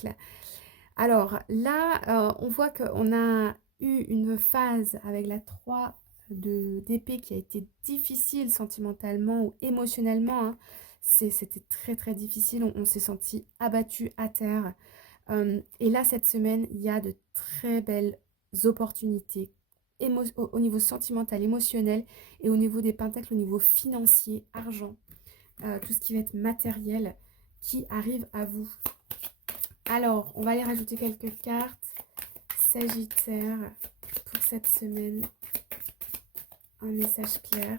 pentacles. Alors là, on voit qu'on a eu une phase avec la 3 d'épée qui a été difficile sentimentalement ou émotionnellement, hein. C'était très très difficile, on s'est senti abattu à terre. Et là, cette semaine, il y a de très belles opportunités au niveau sentimental, émotionnel et au niveau des pentacles, au niveau financier, argent, tout ce qui va être matériel qui arrive à vous. Alors, on va aller rajouter quelques cartes. Sagittaire, pour cette semaine, un message clair.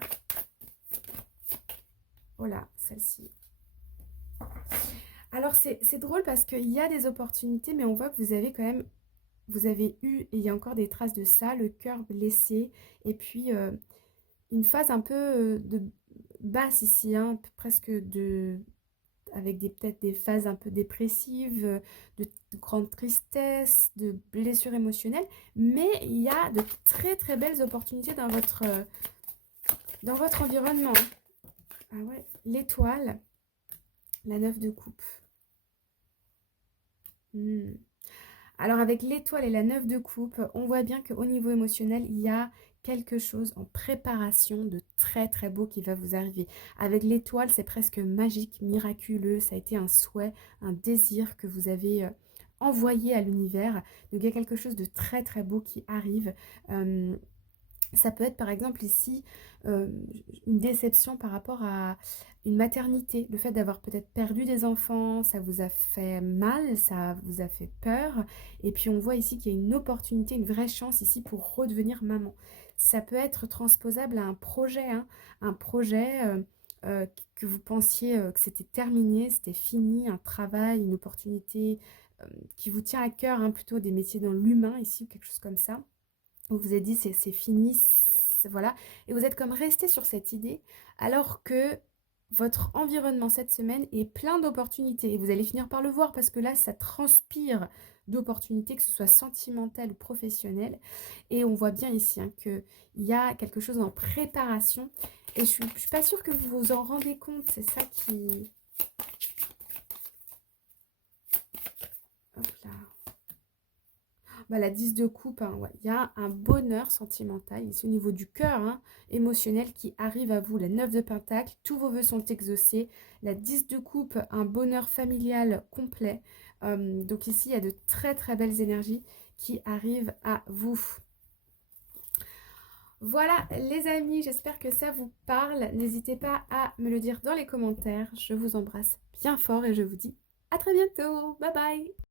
Voilà, celle-ci. Alors, c'est drôle parce qu'il y a des opportunités, mais on voit que vous avez quand même, vous avez eu, et il y a encore des traces de ça, le cœur blessé, et puis une phase un peu de basse ici, hein, presque de avec peut-être des phases un peu dépressives, de grande tristesse, de blessures émotionnelles, mais il y a de très très belles opportunités dans votre environnement. Ah ouais, l'étoile, la 9 de coupe. Alors avec l'étoile et la 9 de coupe, on voit bien qu'au niveau émotionnel, il y a quelque chose en préparation de très très beau qui va vous arriver. Avec l'étoile, c'est presque magique, miraculeux, ça a été un souhait, un désir que vous avez envoyé à l'univers. Donc il y a quelque chose de très très beau qui arrive. Ça peut être par exemple ici euh, une déception par rapport à une maternité. Le fait d'avoir peut-être perdu des enfants, ça vous a fait mal, ça vous a fait peur. Et puis on voit ici qu'il y a une opportunité, une vraie chance ici pour redevenir maman. Ça peut être transposable à un projet, hein, un projet que vous pensiez que c'était terminé, c'était fini, un travail, une opportunité qui vous tient à cœur, hein, plutôt des métiers dans l'humain ici ou quelque chose comme ça. Vous vous êtes dit c'est fini, voilà, et vous êtes comme resté sur cette idée, alors que votre environnement cette semaine est plein d'opportunités, et vous allez finir par le voir, parce que là, ça transpire d'opportunités, que ce soit sentimentales ou professionnelles, et on voit bien ici hein, qu'il y a quelque chose en préparation, et je suis pas sûre que vous vous en rendez compte, c'est ça qui... Hop là. Bah, la 10 de coupe, hein, ouais. Il y a un bonheur sentimental, ici au niveau du cœur, hein, émotionnel qui arrive à vous. La 9 de pentacle, tous vos vœux sont exaucés. La 10 de coupe, un bonheur familial complet. Donc ici, il y a de très très belles énergies qui arrivent à vous. Voilà les amis, j'espère que ça vous parle. N'hésitez pas à me le dire dans les commentaires. Je vous embrasse bien fort et je vous dis à très bientôt. Bye bye.